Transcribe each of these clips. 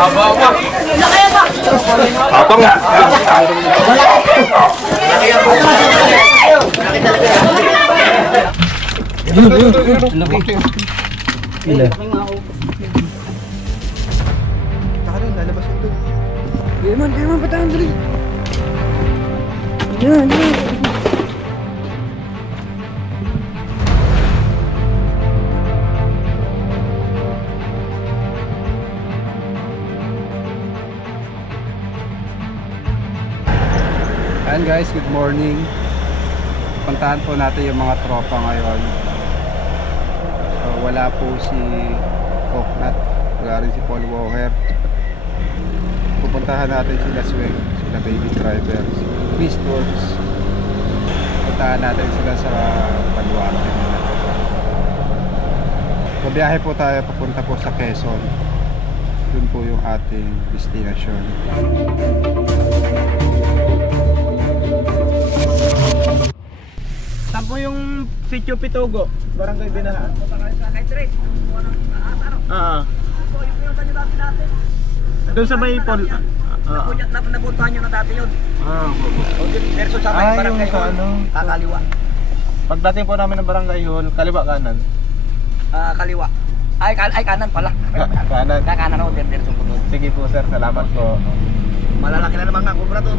Apa nga? Ila. Takalon, lalabas yung doon. Diman, patang dali. Yan. Ayan guys, good morning. Puntahan po natin yung mga tropa ngayon. So, wala po si Coconut, wala rin si Paul Walker. Pupuntahan natin sila Swing, sila Baby Driver, si Chris Works. Puntahan natin sila sa Paluarte. Babiyahe po tayo papunta po sa Quezon. Doon po yung ating destination. Saan po yung Sitio Pitogo? Barangay Binahan. Kay Tres, Ah. Doon sa may Paul. napuntahan nyo na dati yun. Verso sa may Ah, yung barangay sa hall, ano? kakaliwa. Pagdating po namin ng Barangay Hall, kaliwa kanan. Kaliwa. Ay kanan pala. Kanan. Kakanan ako, Verso po doon. Sige po sir, salamat po. Malalaki na naman nga kubra doon.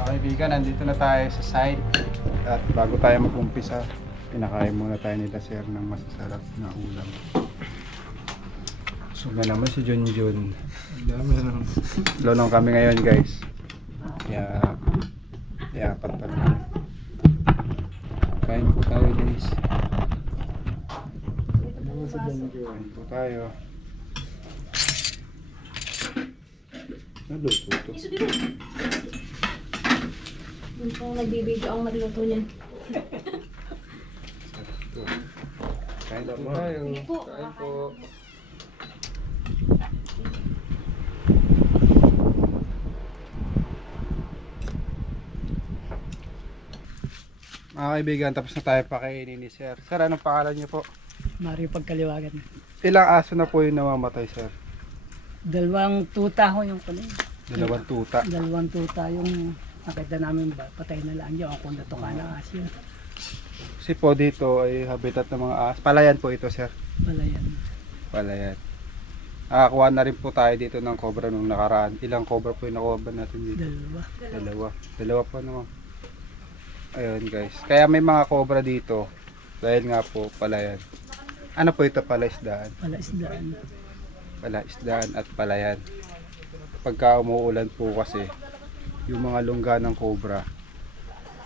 Kaibigan, nandito na tayo sa site. At bago tayo mag-umpisa, pinakain muna tayo nila sir ng masasarap na ulam. So na naman si Junjun. Lolong kami ngayon guys. Kaya apat pa naman. Kain po tayo guys. Kain po tayo. Naluto to. Yung po nagbibidyo ang magluto niyan. Kain po tayo. Po. Kain po. Mga kaibigan, tapos na tayo pakainin ni Sir. Sir, anong pangalan niyo po? Mario Pagkaliwagan. Ilang aso na po yung namamatay, Sir? Dalawang tuta ho yung kunin. Dalawang tuta. Dalawang tuta yung nakita namin ba, patay na lang yung kung natuka na aso yun. Kasi po dito ay habitat ng mga ahas. Palayan po ito, Sir. Pala yan. Palayan. Nakakuha na rin po tayo dito ng cobra nung nakaraan. Ilang cobra po yung nakuha natin dito? Dalawa po naman. Ayun guys. Kaya may mga cobra dito. Dahil nga po palayan. Ano po ito? Palaisdaan. Palaisdaan. Palaisdaan at palayan. Pagka umuulan po kasi, yung mga lungga ng cobra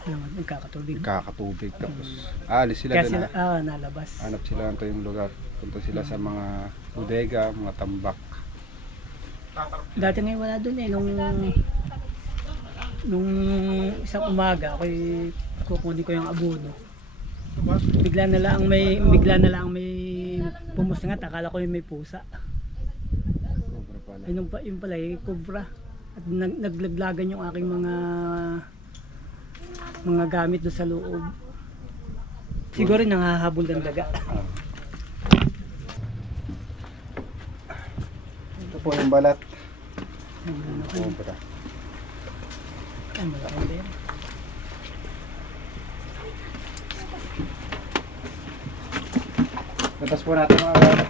Nagkakatubig. kakatubig. Tapos aalis sila Kaya doon. sila, nalabas. Hanap sila ng yung lugar. Punta sila sa mga bodega, mga tambak. Dati ngayon wala doon eh. Nung isang umaga, ako'y kukunin ko yung abono. Bigla na lang may pumusngat. Akala ko yung may pusa. Cobra pala. Yung pala yung kubra. At naglaglagan yung aking mga gamit doon sa loob. Siguro nangahabol ng daga. Ito po yung balat. Cobra. Ay, malaki din. Tapos po natin mga balat.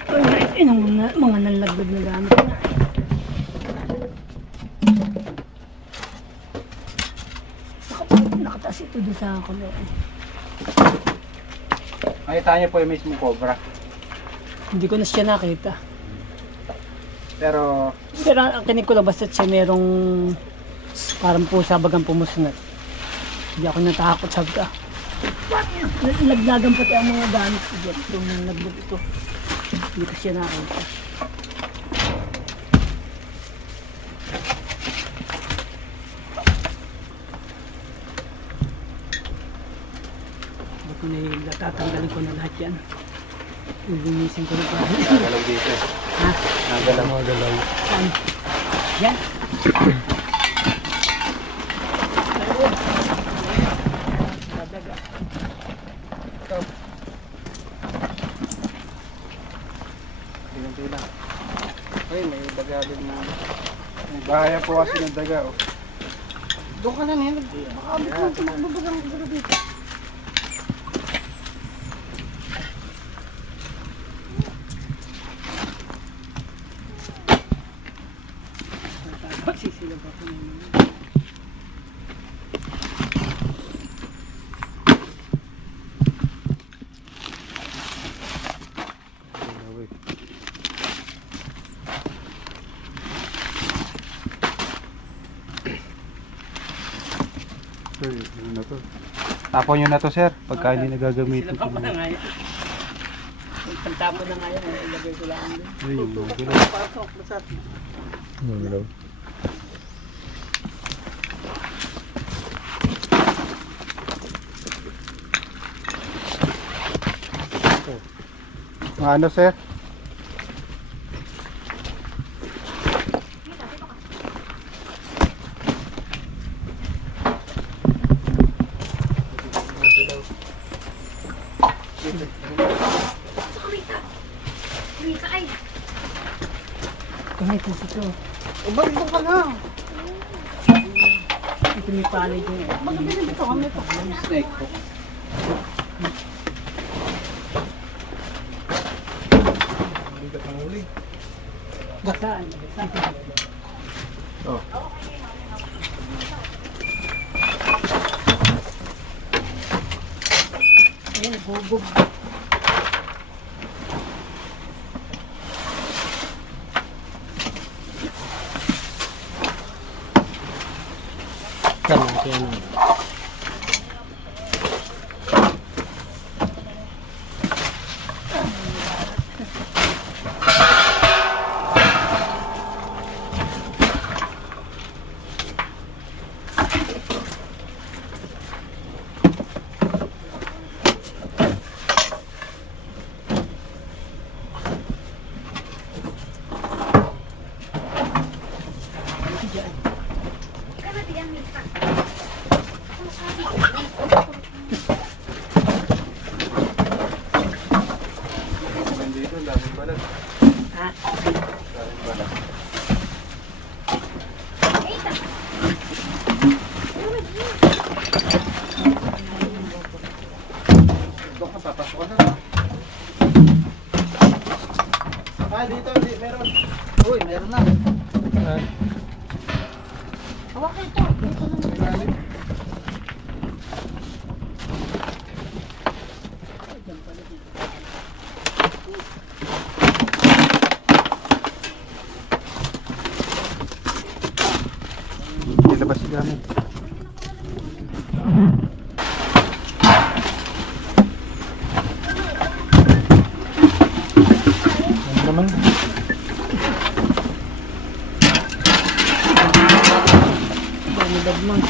Ay, mga nalaglag na gamit na. Nakataas ito doon sa kulo. Nakita niyo po yung mismong cobra. Hindi ko na siya nakita. Pero Pero ang kinig ko lang basta siya merong parang pusa bagang pumusnat. Hindi ako natakot, sabi ka. Laglagan pati ang mga gamit ko dyan. Itong nalaglag ito. Hindi ko siya nakita. Tatanggalin ko na lahat yan. Lilinisin ko na pa. nagalaw dito. Ha? Nagalaw. Nagalaw. Saan? Yan? galing na. May bahaya po kasi ng daga oh. Doon ka na niya. Baka tumakbo-bagang gulo dito. Magsisilap ako naman. Sir, ano na to? Tapon nyo na to sir, pagka hindi nagagamitin Silap ko ako na na. nga yan. Pagtapon na nga yan, ilagay ko lang din. Ay, yung mga gano'n. Pasok, basat. Ano sir? Rita, ay! Kamay po ito. Ubalik mo ka na. Ito may palay dyan. Magbibinig ito kami ito. Snake po. Basaan. Oh. Ayan, bubog. Tama, kaya naman. Nandito, daming balat. Ha? Daming balat. Doon ka, papasok ka na. Ah, dito, meron. Uy, meron na. Hawak ito. Dito na. Ilabas si gamit. Ano naman? Dami dagmang.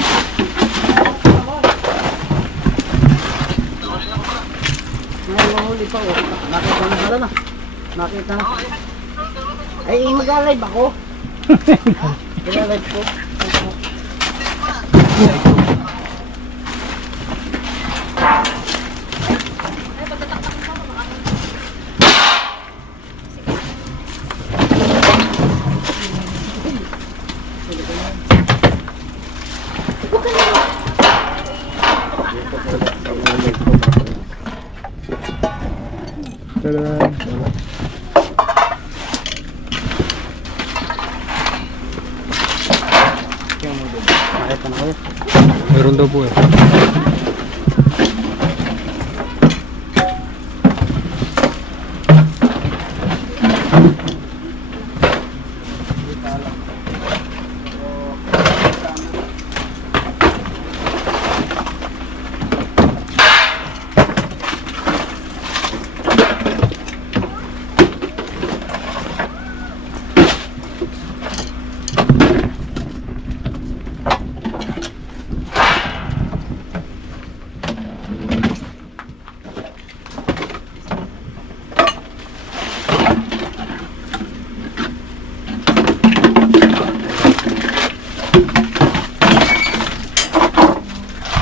May mahuli pa oh. Nakita na pala na. Nakita na. Ay, mag-alive ako. Mag-alive ko. Nakita na kayo. Meron daw po eh.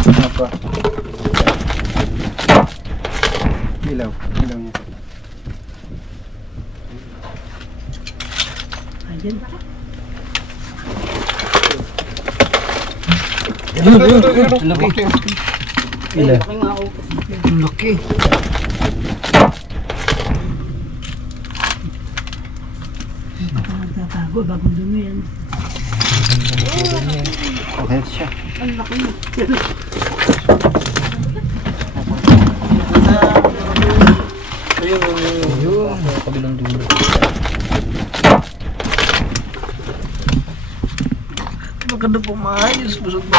Apa? Ilaw niya. Ayan. Laki. Ila. Laki nga ako. Laki. Nagtatago, bagong dumi yan. Okay siya. Ayun. Kabilang dulo. Maganda po maayos. Busog ba?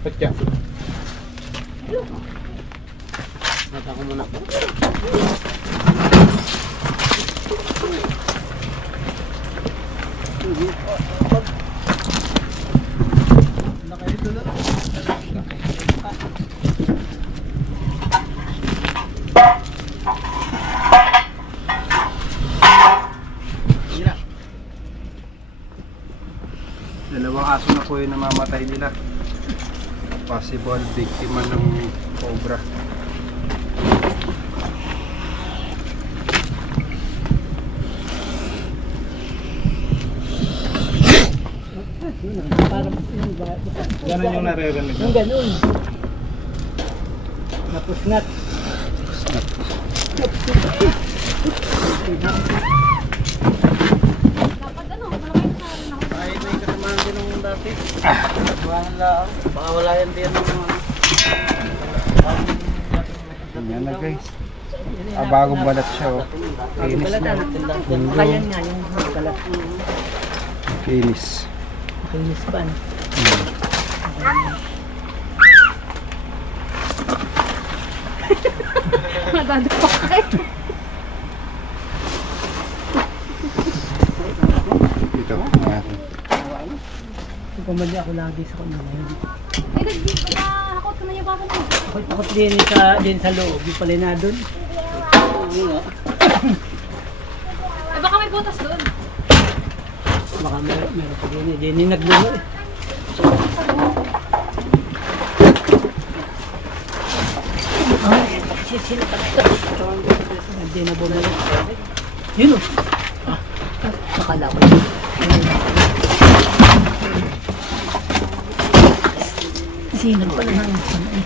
Petya. Mata ko muna. Dalawang aso na po yung namamatay nila. Possible biktima ng cobra. Parang yung Ganun yung naririnig. yung ganun. Napusnat. Dapat ano, malaking karin ako. Ay, may kasamahan din nung dati. Buwangan lang. Baka wala yan din ng mga... Yan na guys. Bagong balat siya oh. Finish na. Kaya nga yung balat. Finish. Kinis pa. no? Nadadapak kayo. Dito. Pumali ako lagi sa kanila. Ay, hakot ko na yung papa mo. Takot din sa loob. Yung pala na doon. Ay, baka may butas doon. Baka meron pa din. Hindi naglulo eh. Ay, sisila pa ito. Hindi na bumalik. Yun o. Akala ko. Sinag pala ng sana eh.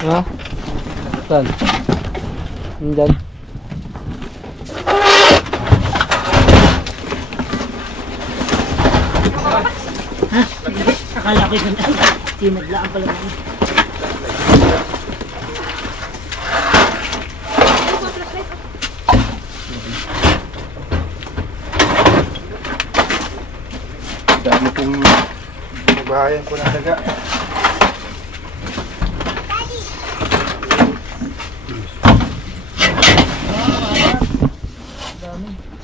Ha? Saan? Nandyan. Ha? Akala ko yun. Sinag lang pala ng Dami kong bahayan ko ng daga.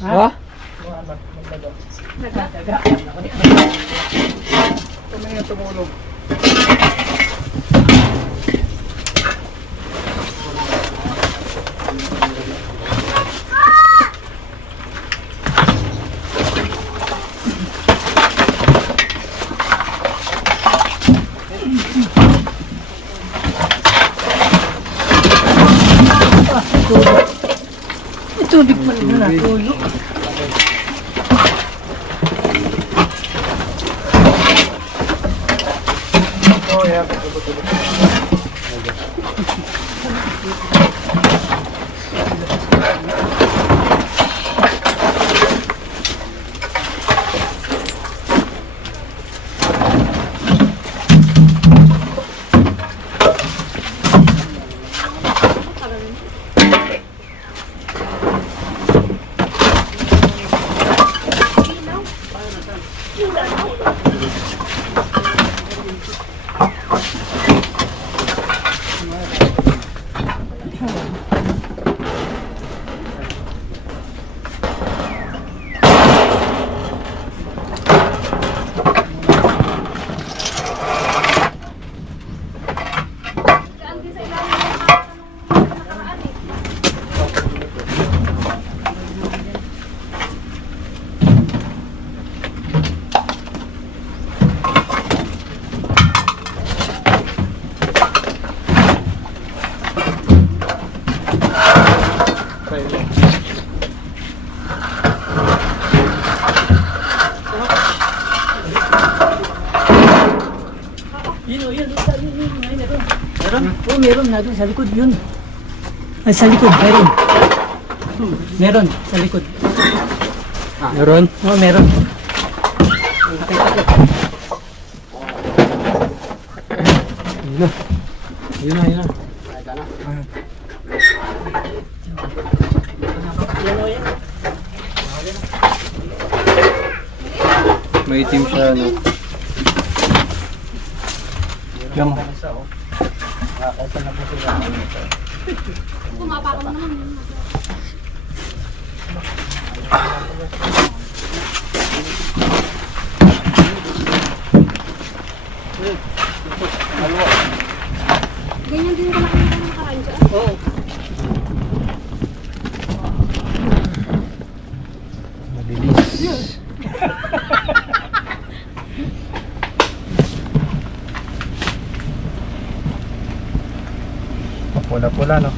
Ha? Tumulong. tubig pala na natulog. meron na doon sa likod yun. Ay, sa likod, meron. Meron, sa likod. Meron? Oo, meron. Yun na. May itim siya, no? Yung Pumapaka mo naman yun. Ganyan din ko nakita ng nakaraan dyan. Oo. mabilis. Pula-pula, no?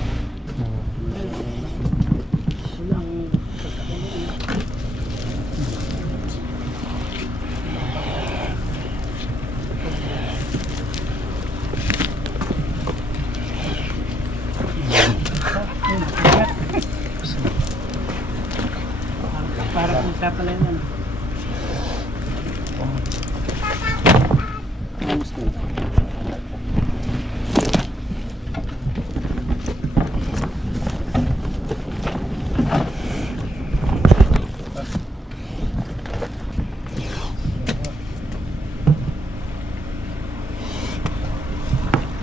Para kung siya pala yun.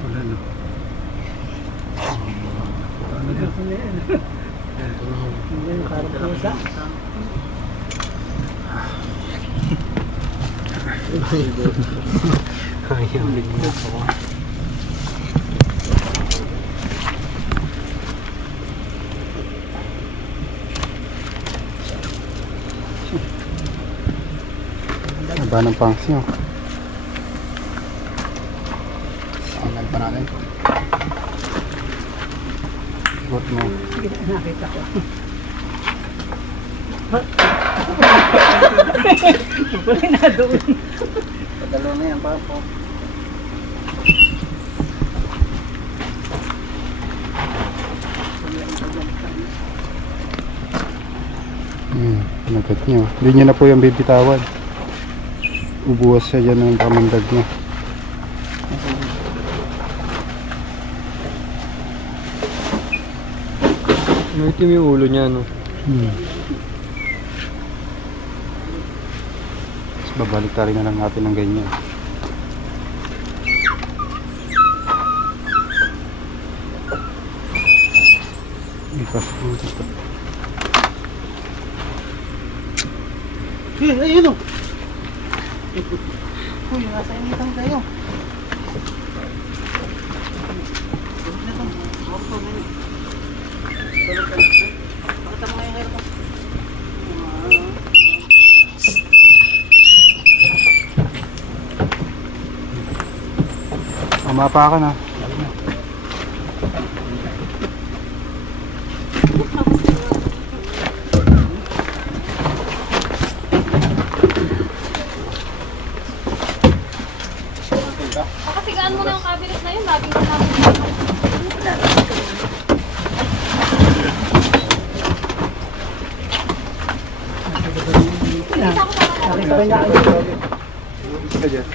Wala, no? Parang pusa. Ayaw, bigyan ako. Aba ng pangs nyo. Angal pa natin. Got mo. Nakita ko. Wala na doon. Padalo na yan, pa po. Nagat nyo. Hindi nyo na po yung bibitawan. Ubuwas siya dyan ng pamandag nyo. Itim yung ulo niya, no? Tapos babalik tayo na lang natin ng ganyan. Ipas po dito. Ayun o. Uy, nasa initan kayo. Mapa ka na. Pakasigaan mo na yung cabinet na yun. Laging ka namin. Nakita ko na ako. Isa dyan.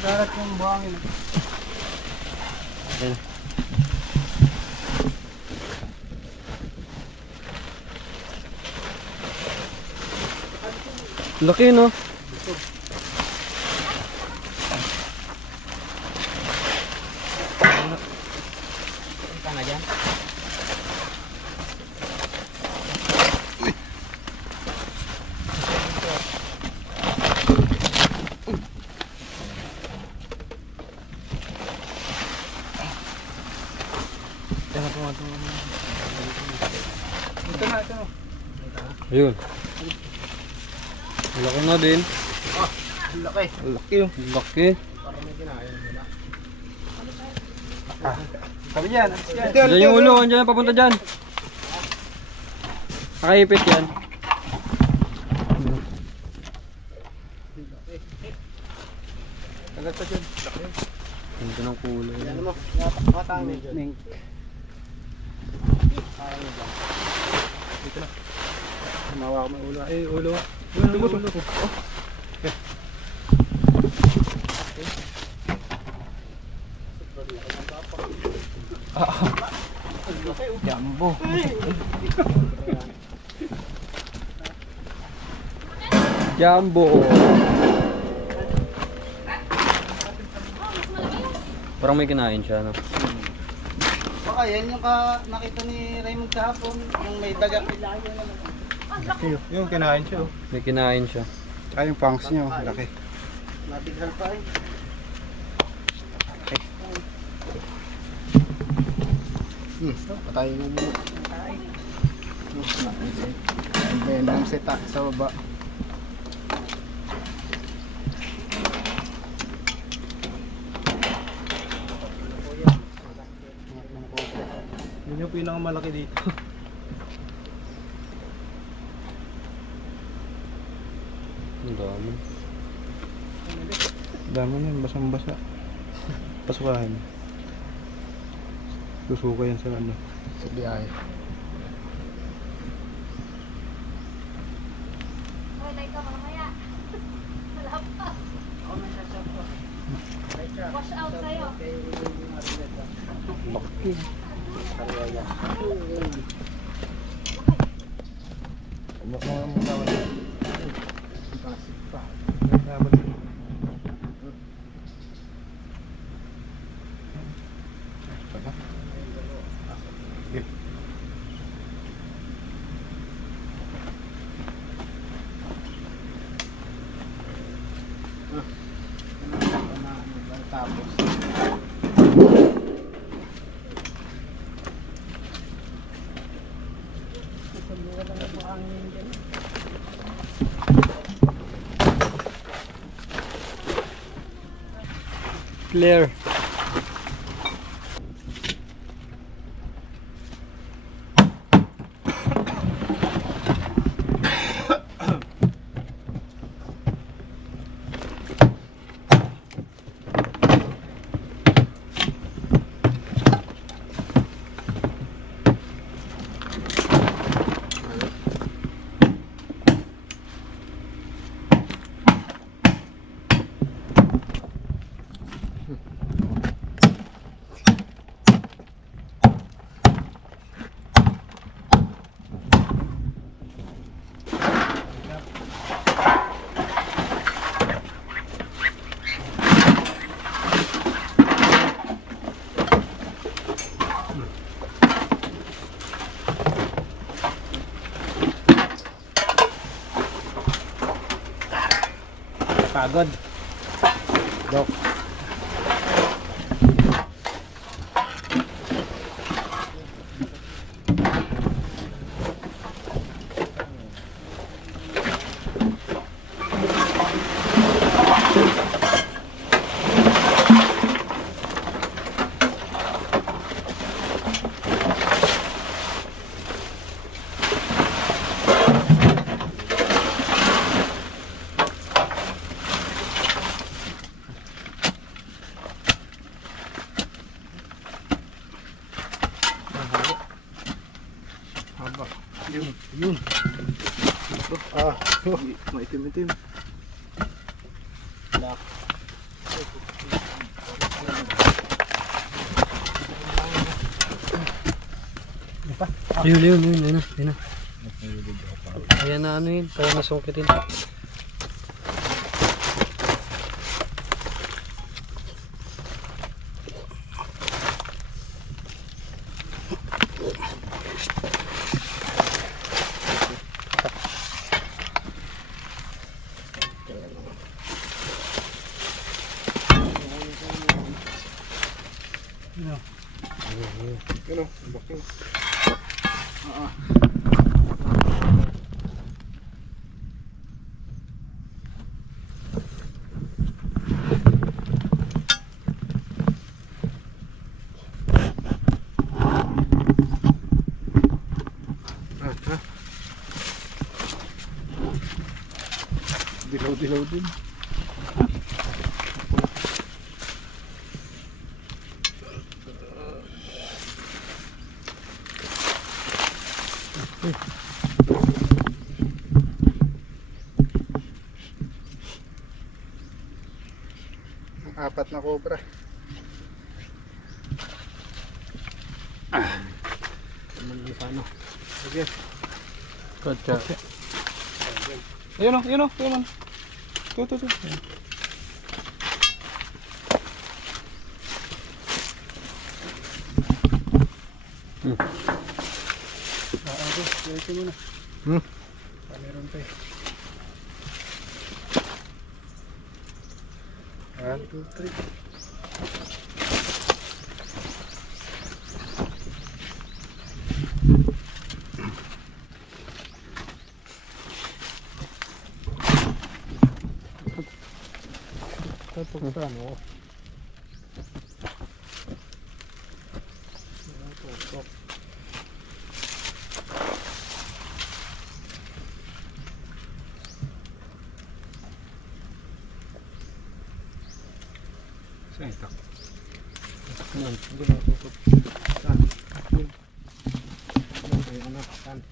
Darat yung buhangin. Laki, no? Ayun. Malaki na din. Ang laki. Laki oh. Laki. Sabi niyan. Diyan yung ulo, andyan papunta dyan. Nakaipit yan. Tagal pa dyan. Ganda ng kulay. Ano mo? Matang medyo. Ning. Mawa ko may ulo. Eh, ulo. Ulo ko. Oh. Jumbo. Jumbo. Parang may kinain siya, no? Baka yan yung nakita ni Raymond kahapon. Yung may daga. Yung kinain siya oh. May kinain siya. Ay, yung pangs niya oh. Laki. Natighal pa eh. Patayin mo muna. Ayan ang seta sa baba. Yun yung pinakamalaki dito. Ang dami. Dami na yun, basang-basa. Pasukahin. Susuka yan sa ano. Sa biyahe. Wala ka mamaya. Wala pa. Wash out sa'yo. Laki. Clear. Pagod. Dok. Yun. Maitim-itim. Ayun na. Ayan na ano yun, kaya nasukitin. Dilaw-dilaw din. Ang apat na cobra. Sige. Kotsa. Ayun o, yun o, yun o. Ito. Diretso muna. Meron pa eh. 1, 2, 3. Tapos sa ano? Saan ito? Yan, hindi na tutup. Saan? Ano? Saan?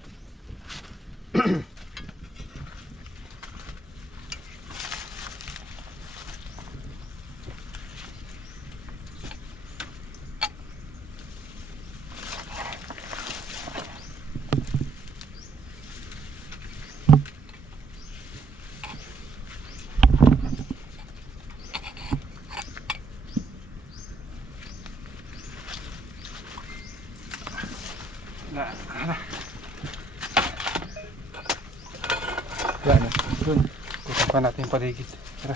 Yan na. Doon. Tutupan natin yung paligid. Tara.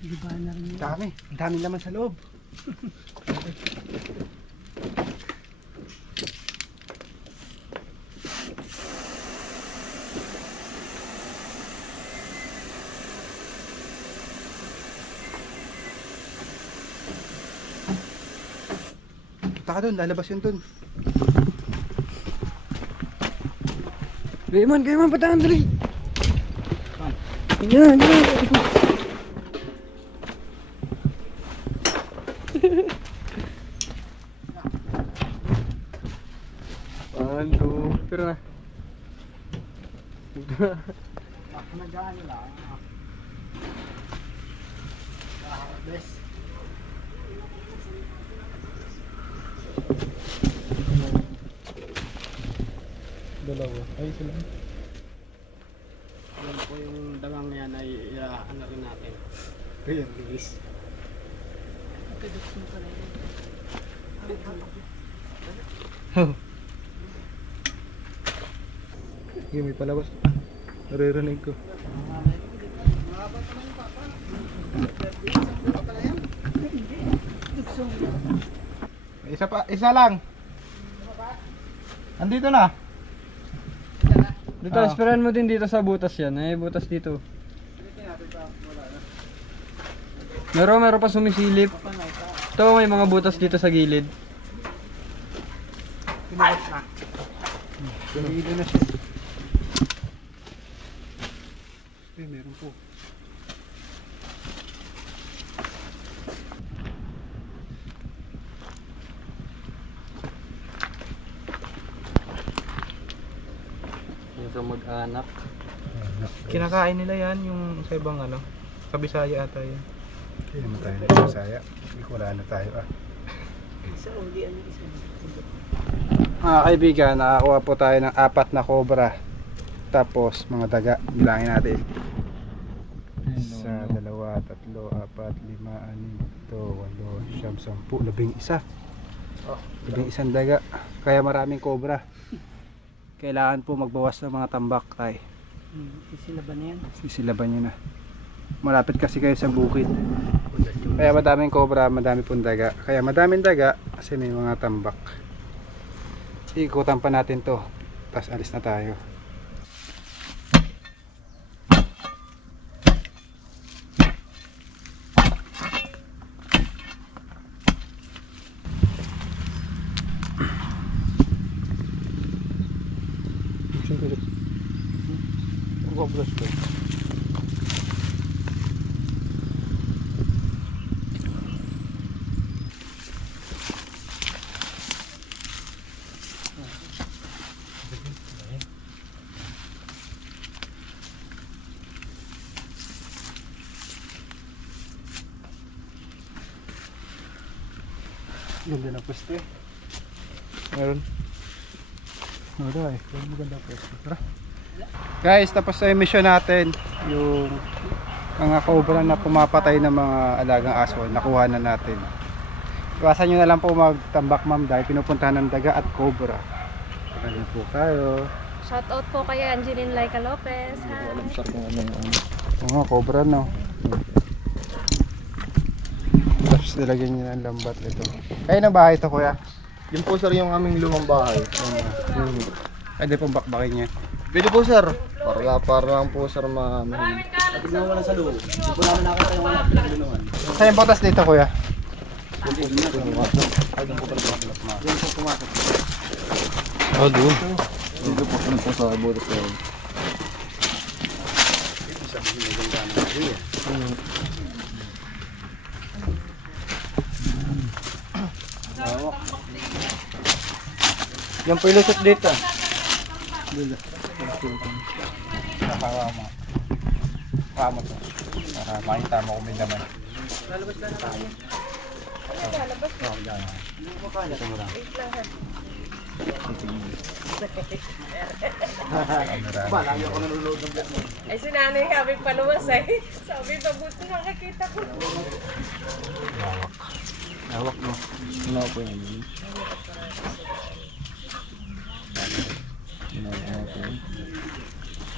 Iba na rin yun. Dami. Ang dami laman sa loob. Punta ka doon. Lalabas yun doon. Gayman, patahan dali. Yan. Aduh, pero na. Magaan lang. Bes. Dalawa. Ay, sila. Yan po yung dagang yan ay ano rin natin. Ayan. Bilis. Sige, may palabas. Naririnig ko. Isa lang. Andito na. Dito, esperahan mo din dito sa butas yan. Ay, butas dito. Meron pa sumisilip. Ito, may mga butas dito sa gilid. Tumigil na siya. Meron po. Yung sa mag-anak. Kinakain nila yan, yung sa ibang ano, sa Bisaya ata yun. Hindi naman tayo na Bisaya. Wala na tayo Isa uli, ano isa. Mga kaibigan, nakakuha po tayo ng 4 na cobra. Tapos mga daga, bilangin natin. 1, 2, 3, 4, 5, 6, 7, 8, 9, 10, 11. 11 daga. Kaya maraming cobra. Kailangan po magbawas ng mga tambak tayo. Sisilaban na yan. Sisilaban nyo na. Malapit kasi kayo sa bukid. Kaya madaming cobra, madami pong daga. Kaya madaming daga kasi may mga tambak. Ikutan pa natin to. Tapos alis na tayo. Ganda ng pwesto eh. Meron. Wala eh. Maganda pwesto. Tara. Guys, tapos na yung mission natin. Yung mga cobra na pumapatay ng mga alagang aso, nakuha na natin. Iwasan nyo na lang po magtambak ma'am dahil pinupuntahan ng daga at cobra. Kaya po tayo. Shoutout po kay Angeline Laika Lopez. Hi. Oo nga, cobra no. Tapos nilagyan nyo ng lambat ito. Kaya na bahay ito kuya? Yun po sir yung aming lumang bahay. Pwede pong bakbakin niya. Pwede po sir. Para lang po sir mahuli. Tignan mo lang sa loob. Hindi ko namin nakita yung mga pinaglunuan. Saan yung botas dito kuya? Oh, doon. Dito po sa butas na yun. Yan po ilusot dito. Nakawa mo. Nakawa mo to. Para makita mo kung may laman. Ay, si nanay kami paluwas eh. Sabi, mabuti nakakita ko. Hawak mo. Ano po yun?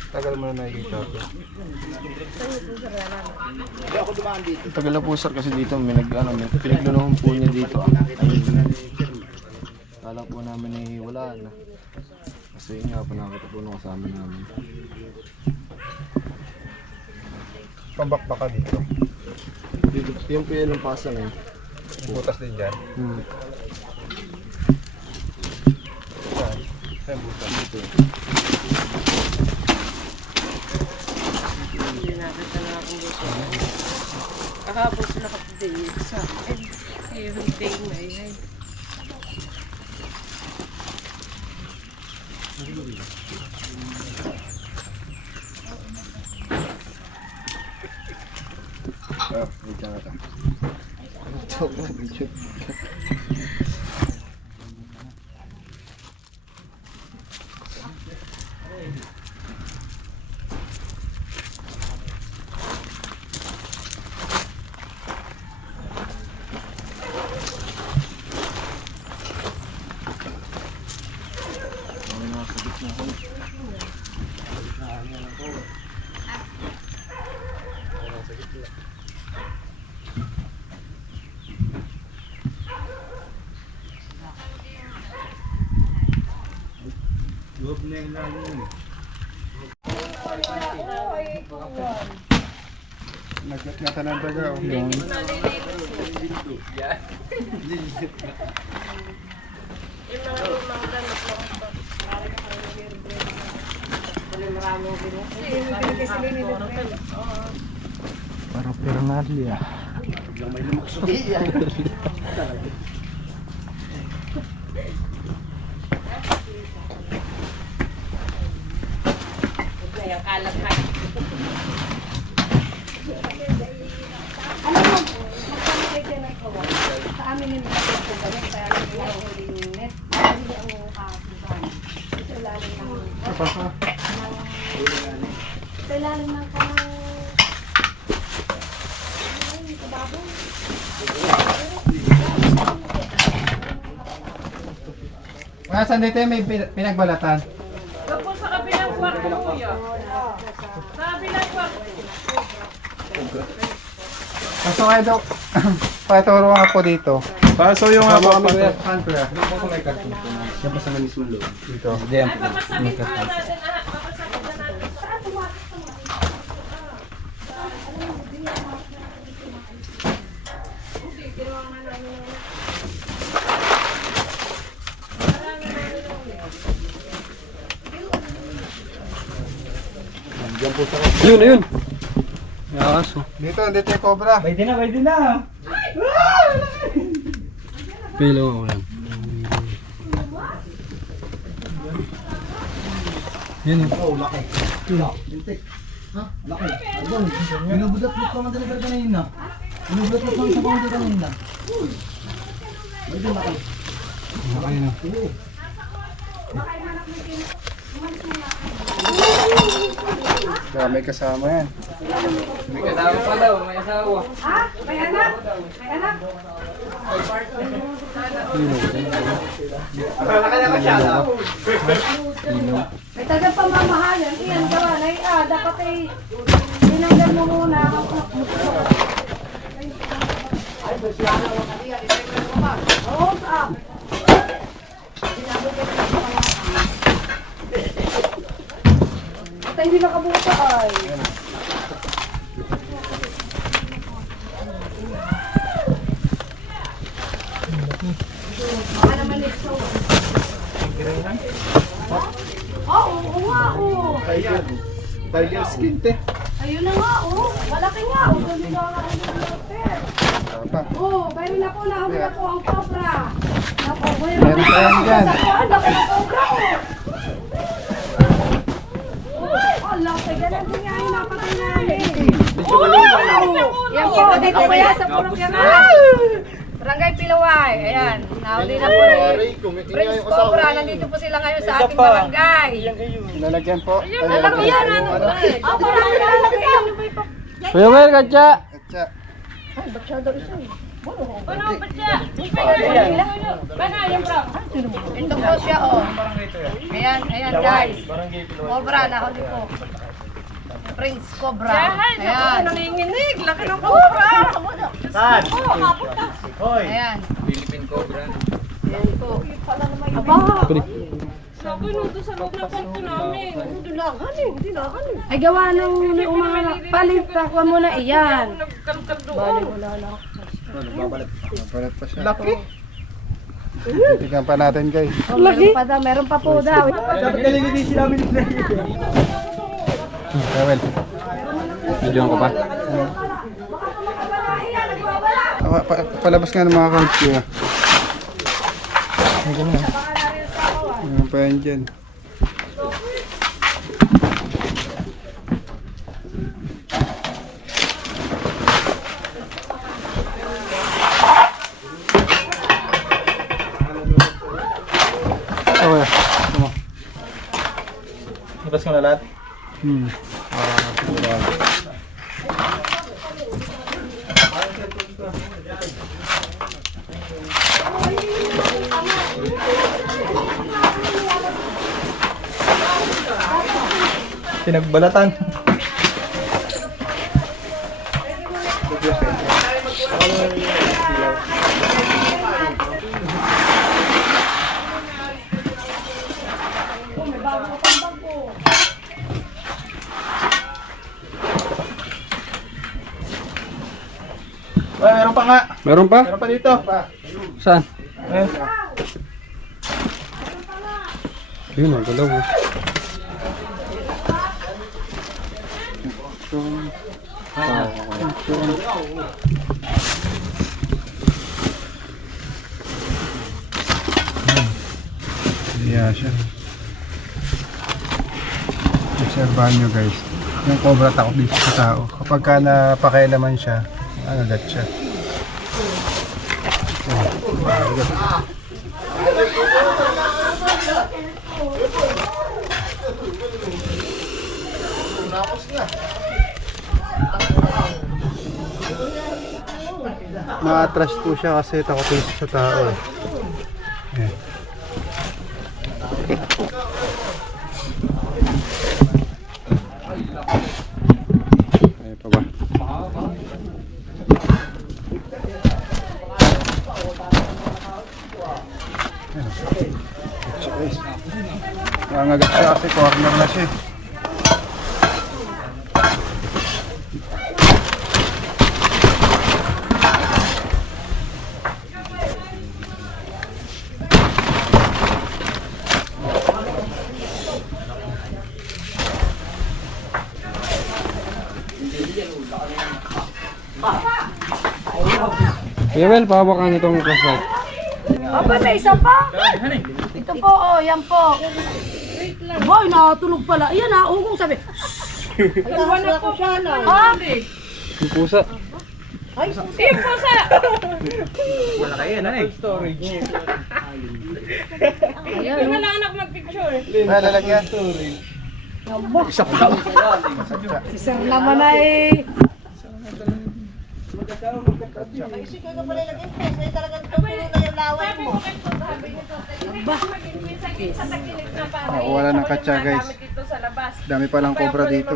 Tagal mo na nakikita ito. Tagal na po sir kasi dito may pinaglunuhan po niya dito. Kala po namin eh wala na. Kasi nga po nakita po nung kasama namin. Pambakbaka dito. Dito, yung po yan ang pasang eh. Butas din dyan. Saan? Saan butas? Dito. Hindi nakita na akong gusto. Kahapon sila kapatid sa akin. Everyday na yan. Wait lang ata. Nagkata ng daga. Para Fernandia. Yung kalat na. Sa amin yung mga po kami, kaya kami nahuli yung net. Hindi ang kakakitan. Sa ilalim ng... Sa ilalim ng kamang... Ay, kababoy. Saan dito may pinagbalatan? Doon po sa kabilang kwarto po yun. Sa kabilang kwarto. Pasok kayo daw. Paturo nga po dito. Paso yung ako Kami pa. kuya. Saan kuya? Doon po may karton. Yan pa sa mismong loob. Dito. Ay, papasakit na natin. Papasakit na natin. Saan tumakas naman? Hindi, ginawa nga namin. Yun, ayun. Aso. Dito yung cobra. Pwede na. Pilo ako yan. Yan yun. Binubudat mo pa man talaga kanina. Binubudat mo pa sa pangit kanina. Okay na. Kaya may kasama yan. May kasama pa daw, may asawa. Ha? May anak? May anak? May tagapamamahalan. Iyan gawa na dapat ay tinanggal mo muna. Oo, saan? At hindi nakabuta ay. Baka naman ito. Oo nga, oo. Tiger skin, te. Ayun na nga, oh. Malaki nga, oh. Doon nga nga ang pet. Apa? Oh, mayroon na po, nahuli na po ang cobra. Naku, Meron pa yan dyan. Ang laki ng cobra, oh. Oh, ang laki. Ganun din nga yung napatay namin. Yan po, dito po yan sa Purok Yaman. Barangay Pilaway. Ayan, nahuli na po ni Prince Cobra. Nandito po sila ngayon sa ating barangay. Lalagyan po. Alam mo yan, ano? Ang marami na lalaki yan. Kuya Mel, katsa! Katsa. Ito po siya, oh. Ayan, ayan guys. Cobra, nahuli po. Prince Cobra. Ayan. Nanginginig, laki ng cobra. Ayan. Philippine Cobra. Ayan po. Aba. Sabi nung doon sa loob ng kwarto namin. Ay gawa ng mga palit ako muna iyan. Nagkalkal doon. Babalat pa siya. Laki. Tignan pa natin, guys. Oh, meron pa daw, meron pa po daw. Kawel. Videoan ko pa. Palabas nga ng mga count ko. Ano pa yan dyan? Okay. Tama. Labas ko na lahat. Pinagbalatan. Ay, meron pa nga. Meron pa? Meron pa dito. Saan? Eh, Yun, ang galaw. Yeah, siya. Obserbahan nyo guys. Yung cobra takot dito sa tao. Kapag ka napakailaman siya, agad siya. Ma-atras po siya kasi takot siya sa tao. Ayan. Ayan pa ba? Nangagat siya kasi corner na siya. Kuya Mel, pahawakan itong flashlight. Opa, may isa pa. Ito po, oh, yan po. Boy, nakatulog pala. Ayan na, ugong sabi. Wala ko siya na. Ha? Yung pusa. Yung pusa! Hindi ko na anak mag-picture. Ah, lalagyan. Si Sir naman ay... Wala ng katsa guys. Dami pa lang cobra dito.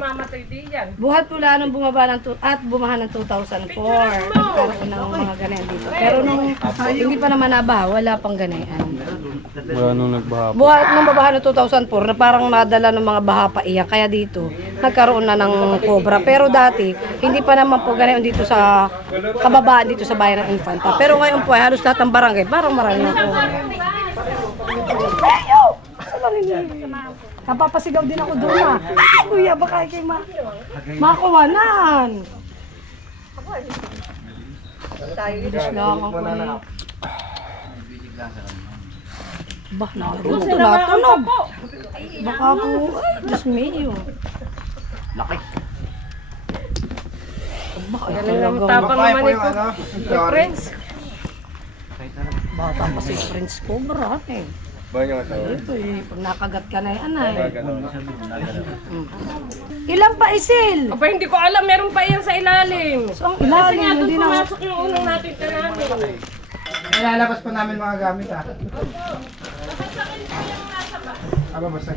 Buhat pula nung bumaba ng at bumaha ng 2004. Nagkaroon ng mga ganyan dito. Pero nung hindi pa naman nabaha, wala pang ganyan. Wala nung nagbaha. Buhat nung babaha ng 2004 na parang nadala ng mga baha pa iyan. Kaya dito, nagkaroon na ng cobra. Pero dati, hindi pa naman po ganyan dito sa kababaan dito sa bayan ng Infanta. Pero ngayon po ay halos lahat ng barangay, parang marami na cobra. Ayo! Napapasigaw din ako doon na. Ay, kuya, baka kayo makuwanan. Diyos lang ako eh. Bah, natunog. Baka po, ay, Diyos mayo. Laki. Bah, ay talagang Tapang naman ito. Friends. bata pa si Prince Cobra eh. Ito eh, pag nakagat ka na yan ay. Ilang pa isil? Aba, hindi ko alam. Meron pa yan sa ilalim. So, ang Kasi nga ilalim, doon hindi na... pumasok yung unang natin namin. Ilalabas pa namin mga gamit ha. Aba, basta